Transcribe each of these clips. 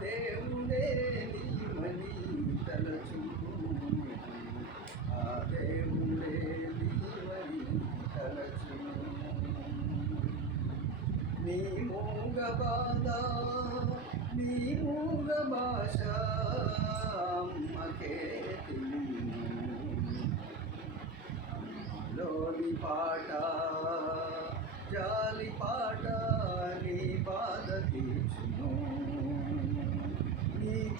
దేవుడే మణి తలచు ఆ దేవుడే మణి తలచు నీ మూగ బాధ నీ మూగ భాష అమ్మకే పాట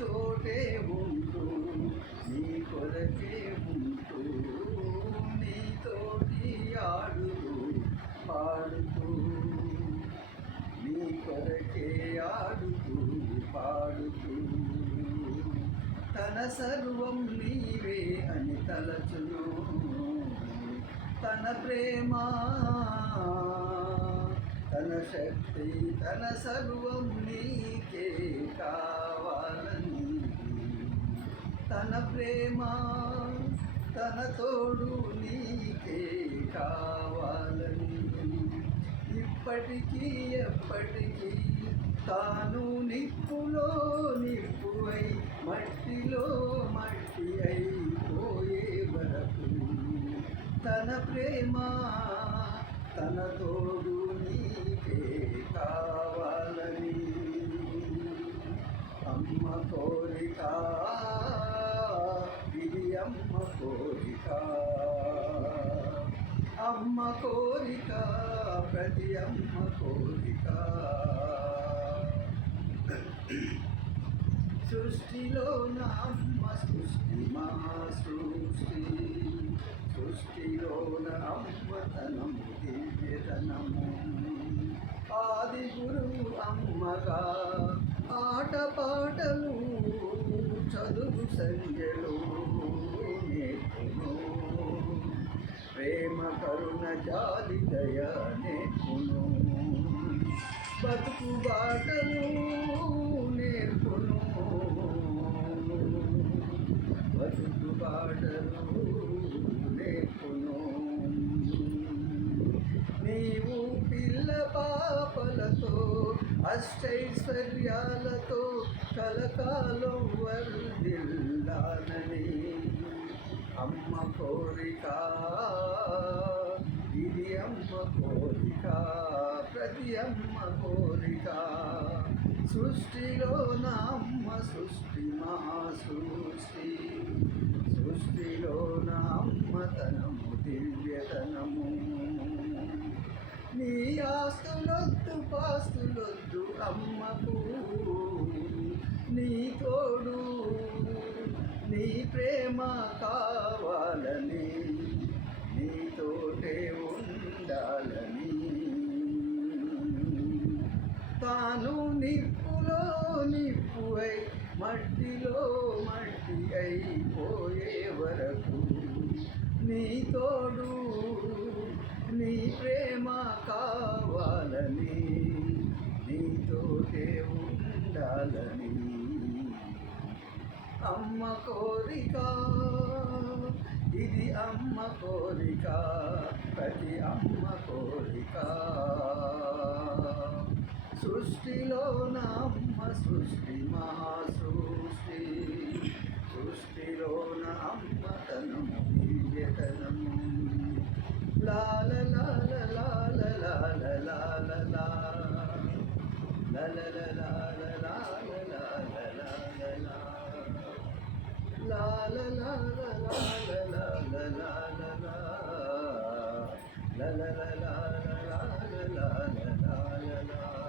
నీతోటే ఉంటూ నీ కొరకే ఉంటూ నీతోటి ఆడుతూ పాడుతూ. నీ కొరకే ఆడుతూ పాడుతూ. తన సర్వం నీవే అని తలచును. తన ప్రేమ తన శక్తి తన సర్వం ప్రేమ తన తోడు నీకే కావాలని. ఇప్పటికీ ఎప్పటికీ తాను నిప్పులో నిప్పువై మట్టిలో మట్టి అయిపోయే వరకు తన ప్రేమ తన తోడు నీకే కావాలని. అమ్మ కోరిక ఇది అమ్మ కోరిక. అమ్మ కోరిక ప్రతి అమ్మ కోరిక. సృష్టిలో నా అమ్మ సృష్టి మా సృష్టి. సృష్టిలో నా అమ్మతనము దివ్యతనము ఆది గురువు అమ్మగా ఆట పాటలు చదువు సంజలు నేర్పును ప్రేమ కరుణ జాలి దయ బతుకు బాటలు నేర్పును. బతుకు బాటలు నేర్పును నీవు పిల్ల పాపలతో అష్టైశ్వర్యాలతో కలకాలం వర్దిల్లానని అమ్మ కోరిక ప్రతి అమ్మ కోరిక. సృష్టిలో నా అమ్మ సృష్టి మా సృష్టి. సృష్టిలో నా అమ్మతనము దివ్యతనము నీ ఆస్తులొద్దు పాస్తులొద్దు అమ్మకు. నీ తోడు నీ ప్రేమ కావాలని నిప్పులో నిప్పువై మట్టిలో మట్టి అయిపోయే వరకు నీ తోడు నీ ప్రేమ కావాలని నీతోటే ఉండాలని. అమ్మ కోరిక ఇది అమ్మ కోరిక ప్రతి అమ్మ కోరిక. సృష్టిలో నమ్మ సృష్టి మహాసృష్టి సృష్టిలో నమ్మ తనము దివ్యతనము Lala Lala Lala Lala Lala Lala Lala la la la la la la la